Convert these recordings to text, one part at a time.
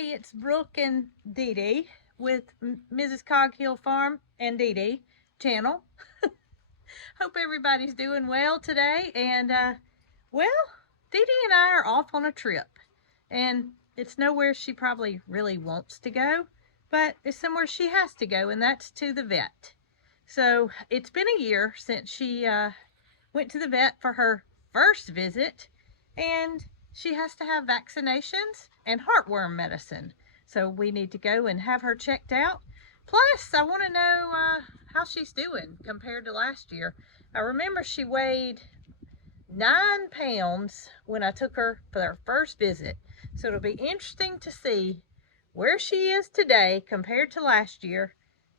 everybody, it's Brooke and DeeDee with Mrs. Cog Hill Farm and DeeDee channel. Hope everybody's doing well today. And well, DeeDee and I are off on a trip, and it's nowhere she probably really wants to go, but it's somewhere she has to go, and that's to the vet. So it's been a year since she went to the vet for her first visit, and she has to have vaccinations and heartworm medicine. So we need to go and have her checked out. Plus, I want to know how she's doing compared to last year. I remember she weighed 9 pounds when I took her for her first visit. So it'll be interesting to see where she is today compared to last year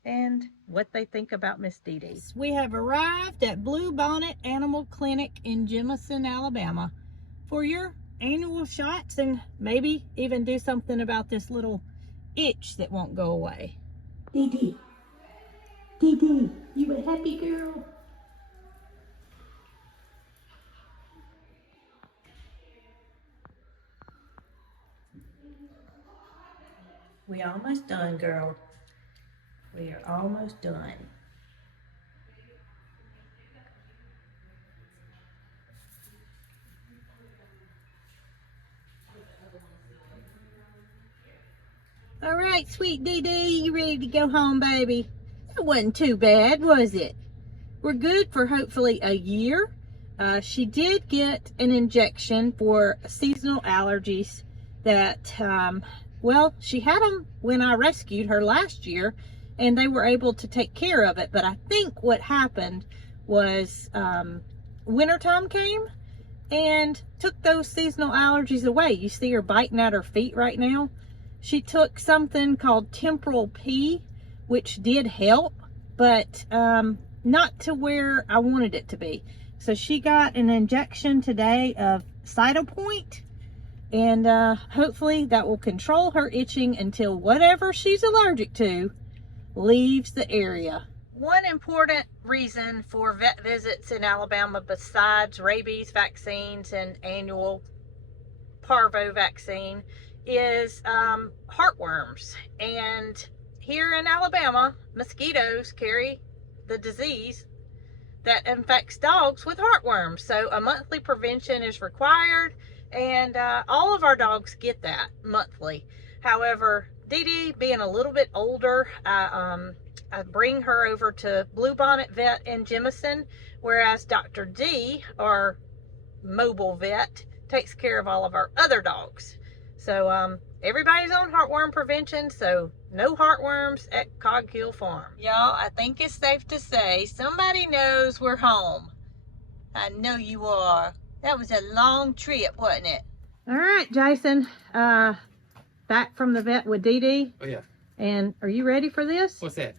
and what they think about Miss DeeDee. We have arrived at Blue Bonnet Animal Clinic in Jemison, Alabama for your annual shots and maybe even do something about this little itch that won't go away. DeeDee, you a happy girl? We almost done, girl. We are almost done. All right, sweet DeeDee, you ready to go home, baby? That wasn't too bad, was it? We're good for hopefully a year. She did get an injection for seasonal allergies that, well, she had them when I rescued her last year, and they were able to take care of it. But I think what happened was wintertime came and took those seasonal allergies away. You see her biting at her feet right now. She took something called Temporal P, which did help, but not to where I wanted it to be. So she got an injection today of Cytopoint, and hopefully that will control her itching until whatever she's allergic to leaves the area. One important reason for vet visits in Alabama, besides rabies vaccines and annual parvo vaccine, is heartworms. And here in Alabama, mosquitoes carry the disease that infects dogs with heartworms. So a monthly prevention is required, and all of our dogs get that monthly. However, DeeDee being a little bit older, I bring her over to Blue Bonnet Vet in Jemison, whereas Dr. D, our mobile vet, takes care of all of our other dogs. So everybody's on heartworm prevention, so no heartworms at Cog Hill Farm. Y'all, I think it's safe to say somebody knows we're home. I know you are. That was a long trip, wasn't it? All right, Jason. Back from the vet with DeeDee. Oh, yeah. And are you ready for this? What's that?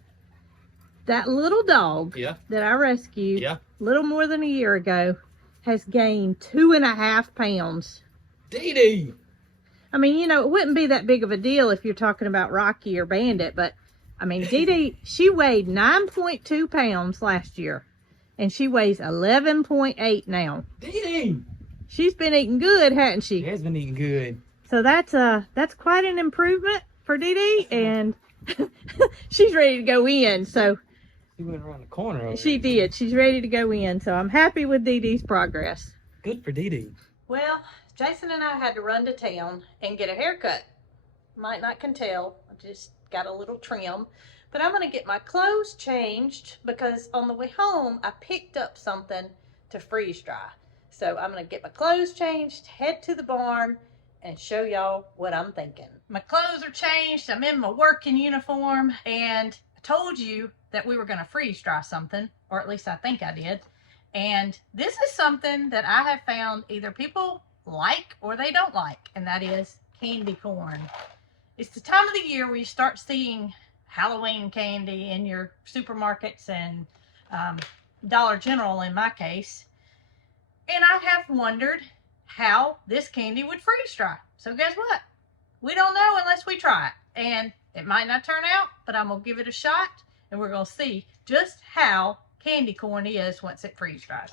That little dog that I rescued a little more than a year ago has gained 2.5 pounds. DeeDee! I mean, you know, it wouldn't be that big of a deal if you're talking about Rocky or Bandit, but I mean, DeeDee, she weighed 9.2 pounds last year, and she weighs 11.8 now. DeeDee! She's been eating good, hasn't she? She has been eating good. So that's quite an improvement for DeeDee, and she's ready to go in. So she went around the corner over she there. did. She's ready to go in. So I'm happy with DeeDee's progress. Good for DeeDee. Well, Jason and I had to run to town and get a haircut. Might not can tell, I just got a little trim. But I'm going to get my clothes changed because on the way home, I picked up something to freeze dry. So I'm going to get my clothes changed, head to the barn, and show y'all what I'm thinking. My clothes are changed. I'm in my working uniform, and I told you that we were going to freeze dry something, or at least I think I did. And this is something that I have found either people like or they don't like, and that is candy corn. It's the time of the year where you start seeing Halloween candy in your supermarkets and Dollar General in my case, and I have wondered how this candy would freeze dry. So guess what? We don't know unless we try it, and it might not turn out, but I'm gonna give it a shot, and we're gonna see just how candy corn is once it freeze dries.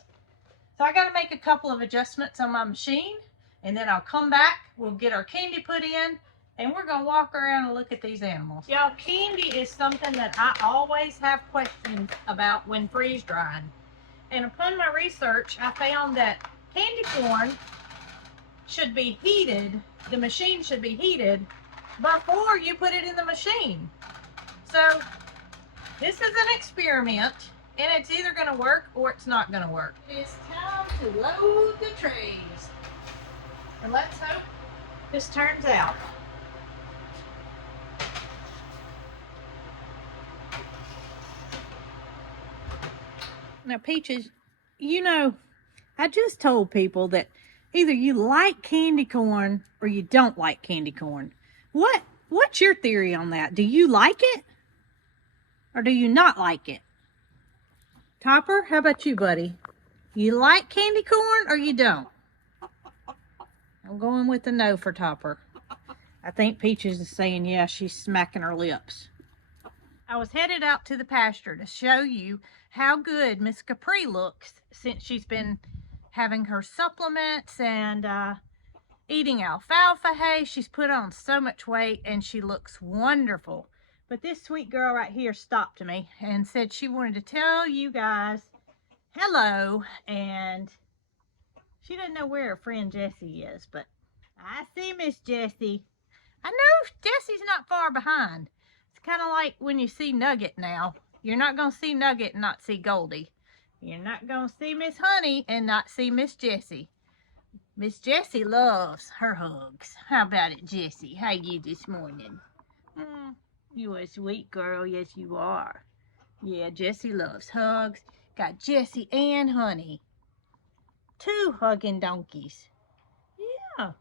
So I got to make a couple of adjustments on my machine, and then I'll come back, we'll get our candy put in, and we're gonna walk around and look at these animals. Y'all, candy is something that I always have questions about when freeze drying. And upon my research, I found that candy corn should be heated, the machine should be heated before you put it in the machine. So this is an experiment, and it's either gonna work or it's not gonna work. It's time to load the trays. And let's hope this turns out. Now, Peaches, you know, I just told people that either you like candy corn or you don't like candy corn. What's your theory on that? Do you like it or do you not like it? Topper, how about you, buddy? You like candy corn or you don't? I'm going with a no for Topper. I think Peaches is saying yeah, she's smacking her lips. I was headed out to the pasture to show you how good Miss Capri looks since she's been having her supplements and eating alfalfa hay. She's put on so much weight and she looks wonderful. But this sweet girl right here stopped me and said she wanted to tell you guys hello, and she doesn't know where her friend Jessie is, but I see Miss Jessie. I know Jessie's not far behind. It's kind of like when you see Nugget now. You're not going to see Nugget and not see Goldie. You're not going to see Miss Honey and not see Miss Jessie. Miss Jessie loves her hugs. How about it, Jessie? How you this morning? You a sweet girl. Yes, you are. Yeah, Jessie loves hugs. Got Jessie and Honey. 2 hugging donkeys. Yeah,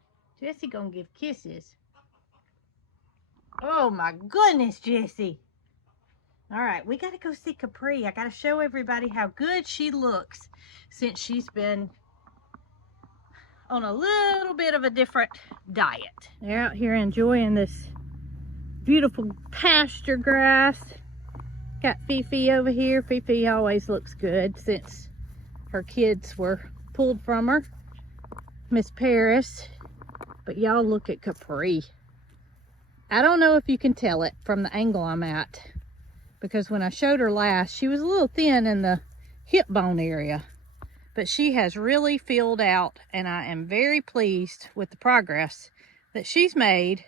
Jessie gonna give kisses. Oh my goodness, Jessie. All right, we got to go see Capri. I got to show everybody how good she looks since she's been on a little bit of a different diet. They're out here enjoying this beautiful pasture grass. Got Fifi over here. Fifi always looks good since her kids were pulled from her. Miss Paris. But y'all look at Capri. I don't know if you can tell it from the angle I'm at, because when I showed her last, she was a little thin in the hip bone area, but she has really filled out, and I am very pleased with the progress that she's made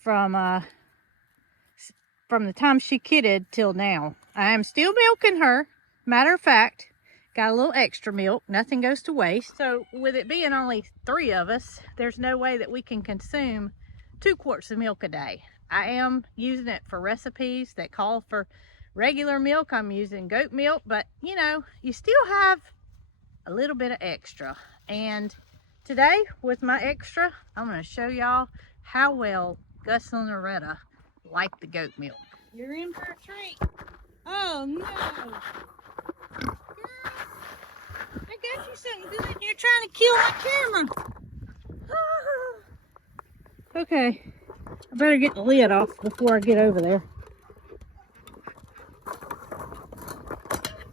from the time she kidded till now. I am still milking her. Matter of fact, got a little extra milk. Nothing goes to waste. So with it being only 3 of us, there's no way that we can consume 2 quarts of milk a day. I am using it for recipes that call for regular milk. I'm using goat milk, but you know, you still have a little bit of extra. And today with my extra, I'm going to show y'all how well Gus and Loretta like the goat milk. You're in for a treat. Oh no. Girl, I got you something good and you're trying to kill my camera. Okay. I better get the lid off before I get over there.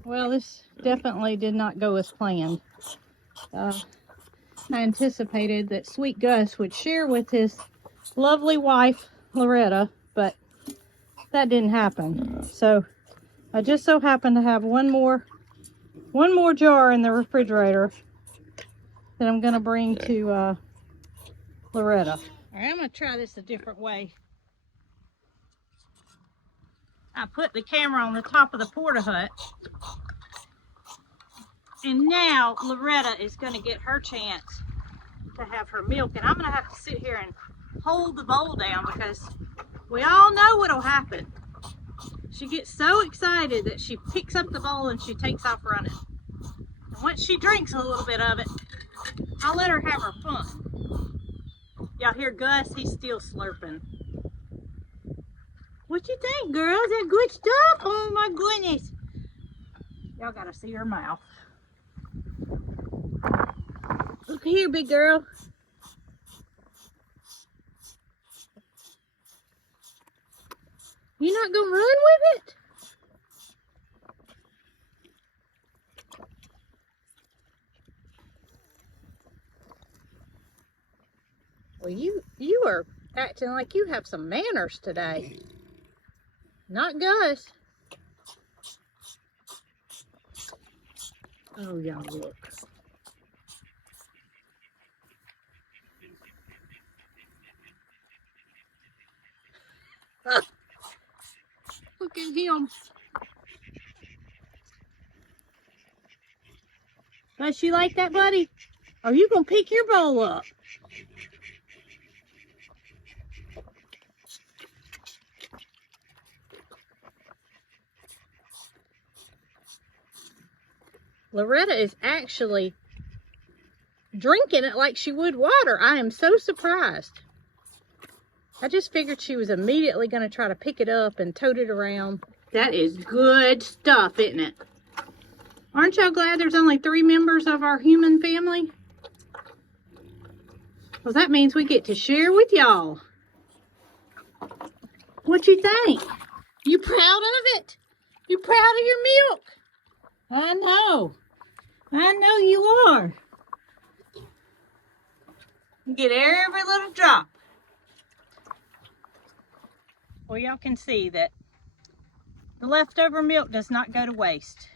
Well, this definitely did not go as planned. I anticipated that sweet Gus would share with his lovely wife, Loretta, but that didn't happen. So I just so happened to have one more jar in the refrigerator that I'm going to bring to Loretta. All right, I'm going to try this a different way. I put the camera on the top of the porta hut. And now Loretta is going to get her chance to have her milk. And I'm going to have to sit here and hold the bowl down because we all know what'll happen. She gets so excited that she picks up the bowl and she takes off running. And once she drinks a little bit of it, I'll let her have her fun. Y'all hear Gus? He's still slurping. What you think, girl? Is that good stuff? Oh my goodness. Y'all gotta see her mouth. Look here, big girl. You not gonna run with it? Well, you are acting like you have some manners today. Not Gus. Oh, y'all look. Look at him. Does you like that, buddy? Are you going to pick your bowl up? Loretta is actually drinking it like she would water. I am so surprised. I just figured she was immediately going to try to pick it up and tote it around. That is good stuff, isn't it? Aren't y'all glad there's only 3 members of our human family? Well, that means we get to share with y'all. What you think? You proud of it? You proud of your milk? I know. I know you are. You get every little drop. Well, y'all can see that the leftover milk does not go to waste.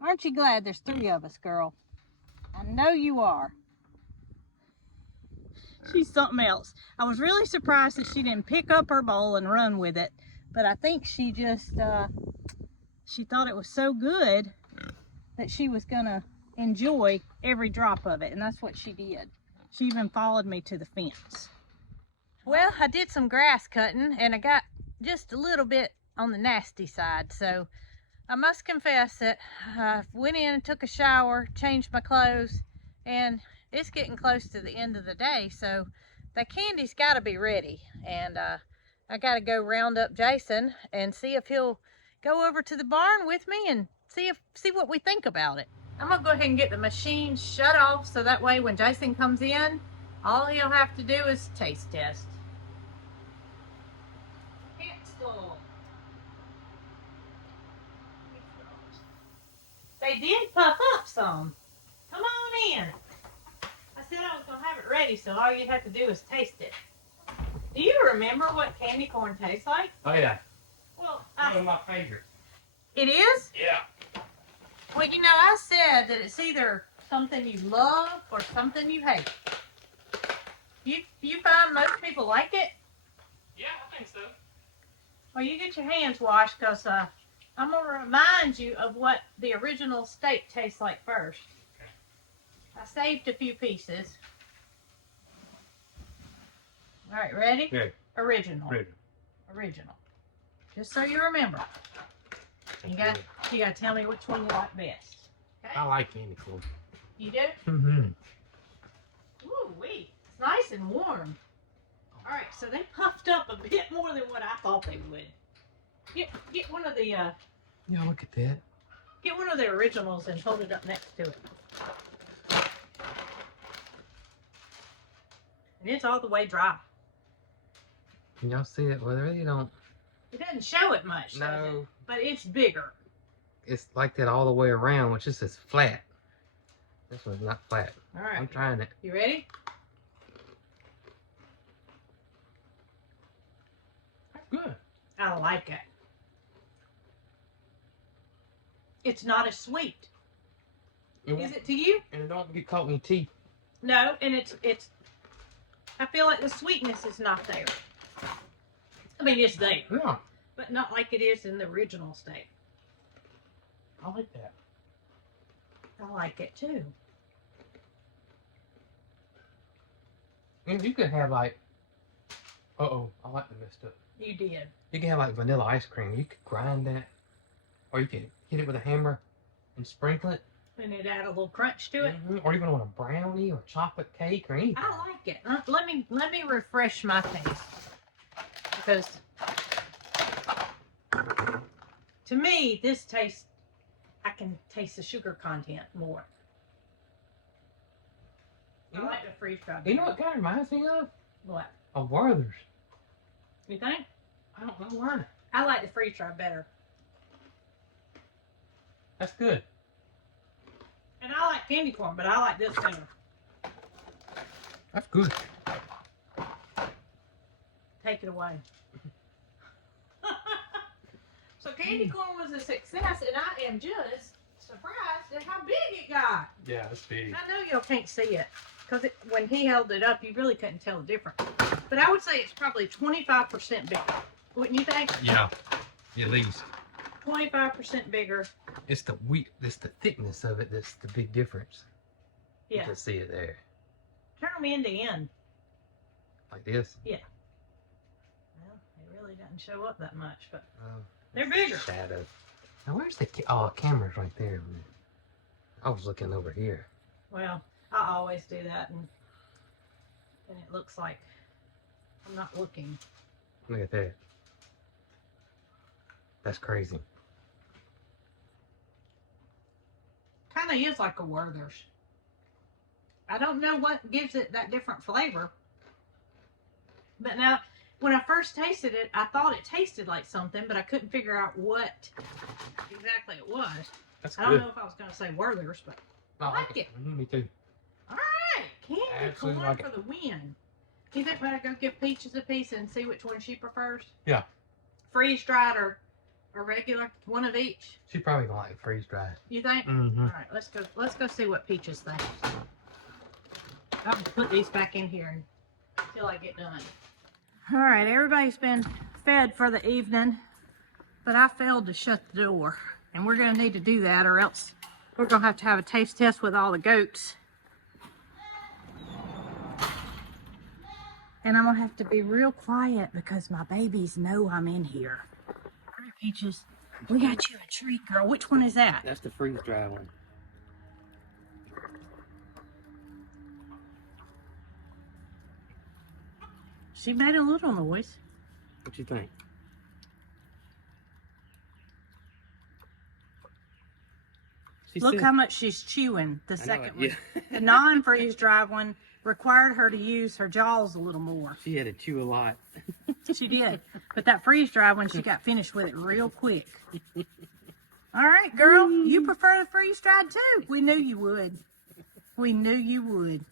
Aren't you glad there's 3 of us, girl? I know you are. She's something else. I was really surprised that she didn't pick up her bowl and run with it, but I think she just, she thought it was so good that she was gonna enjoy every drop of it, and that's what she did. She even followed me to the fence. Well, I did some grass cutting and I got just a little bit on the nasty side, so I must confess that I went in and took a shower, changed my clothes, and it's getting close to the end of the day, so that candy's got to be ready, and I got to go round up Jason and see if he'll go over to the barn with me and see what we think about it. I'm gonna go ahead and get the machine shut off so that way when Jason comes in, all he'll have to do is taste test. They did puff up some. Come on in. I said I was gonna have it ready, so all you have to do is taste it. Do you remember what candy corn tastes like? Oh yeah. Well, One of my favorites. It is? Yeah. Well, you know, I said that it's either something you love or something you hate. You find most people like it? Yeah, I think so. Well, you get your hands washed, because I'm going to remind you of what the original steak tastes like first. Okay. I saved a few pieces. All right, ready? Yeah. Original. Ready. Original. Just so you remember. You got to tell me which one you like best. Okay? I like candy corn. You do? Mm-hmm. Ooh, wee. It's nice and warm. All right, so they puffed up a bit more than what I thought they would. Get one of the Yeah, look at that. get one of the originals and hold it up next to it. And it's all the way dry. Can y'all see it? Well, they really don't. It doesn't show it much, does it? No. But it's bigger. It's like that all the way around, which just is flat. This one's not flat. All right. I'm trying it. You ready? That's good. I like it. It's not as sweet. Is it to you? And it don't get caught in your teeth. No, and it's I feel like the sweetness is not there. I mean, it's there, Yeah, but not like it is in the original steak. I like that. I like it too. And you could have like, I like the messed up. You did. You can have like vanilla ice cream. You could grind that, or you can hit it with a hammer and sprinkle it. And it add a little crunch to it. Or even on a brownie or chocolate cake or anything. I like it. Let me refresh my taste, because to me this tastes. I can taste the sugar content more. I like the freeze dried. You know what kind of reminds me of? What? Of Werther's. You think? I don't know why. I like the freeze dried better. That's good. And I like candy corn, but I like this better. That's good. Take it away. So candy corn was a success, and I am just surprised at how big it got. Yeah, it's big. I know y'all can't see it because when he held it up, you really couldn't tell the difference. But I would say it's probably 25% bigger. Wouldn't you think? Yeah, at least. 25% bigger. It's the thickness of it that's the big difference. Yeah. You can see it there. Turn them end to end. Like this? Yeah. Well, it really doesn't show up that much, but they're bigger. Shadow. Now where's the camera's right there. I was looking over here. Well, I always do that, and it looks like I'm not looking. Look at that. That's crazy. Kind of is like a Werther's. I don't know what gives it that different flavor. But now, when I first tasted it, I thought it tasted like something, but I couldn't figure out what exactly it was. That's I don't know if I was going to say Werther's, but I like it. Me too. All right, candy corn like for the win. Do you think we ought to go give Peaches a piece and see which one she prefers? Yeah. Freeze dried or regular, one of each. She probably gonna like freeze dried. You think? Mm-hmm. All right, let's go see what Peaches thinks. I'll put these back in here until I get done. All right, everybody's been fed for the evening, but I failed to shut the door, and we're gonna need to do that, or else we're gonna have to have a taste test with all the goats. And I'm gonna have to be real quiet because my babies know I'm in here. All right, Peaches, we got you a treat, girl. Which one is that? That's the freeze dried one. She made a little noise. What you think? Look how much she's chewing, the second one. The non-freeze dried one required her to use her jaws a little more. She had to chew a lot. She did. But that freeze dried one, she got finished with it real quick. All right, girl, you prefer the freeze dried too. We knew you would. We knew you would.